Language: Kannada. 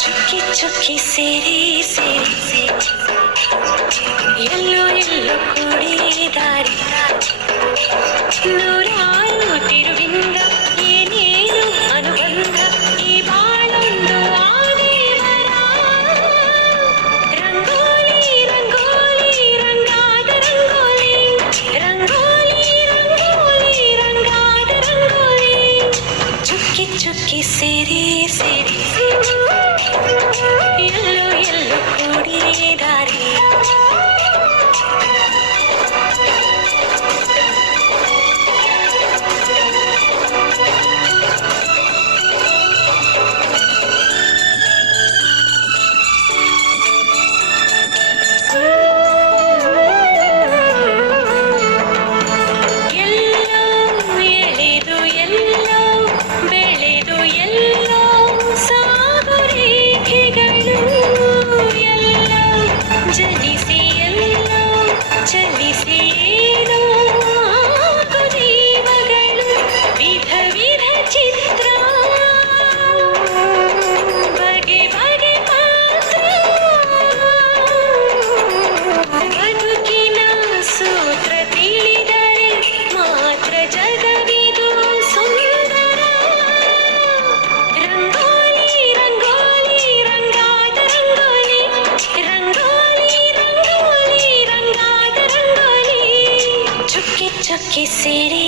ಚುಕ್ಕಿ ಚುಕ್ಕಿ ಸೇರಿ ಸೇರಿ ಎಲ್ಲೋ ಎಲ್ಲೋ ಕೂಡಿದಾರಿ ನೂರಾರು ತಿರುವಿಂದ ಏನೇನು ಅನುಬಂಧ ಈ ಬಾಳೊಂದು ಆದೇವರ ರಂಗೋಲಿ ರಂಗೋಲಿ ರಂಗಾದ ರಂಗೋಲಿ ರಂಗೋಲಿ ರಂಗೋಲಿ ರಂಗಾದ ರಂಗೋಲಿ ಚುಕ್ಕಿ ಚುಕ್ಕಿ ಸೇರಿ ಸೇರಿ ಎಲ್ಲೋ ಎಲ್ಲೋ ಕೂಡಿದಾರಿ ಚುಕ್ಕಿ ಸೇರಿ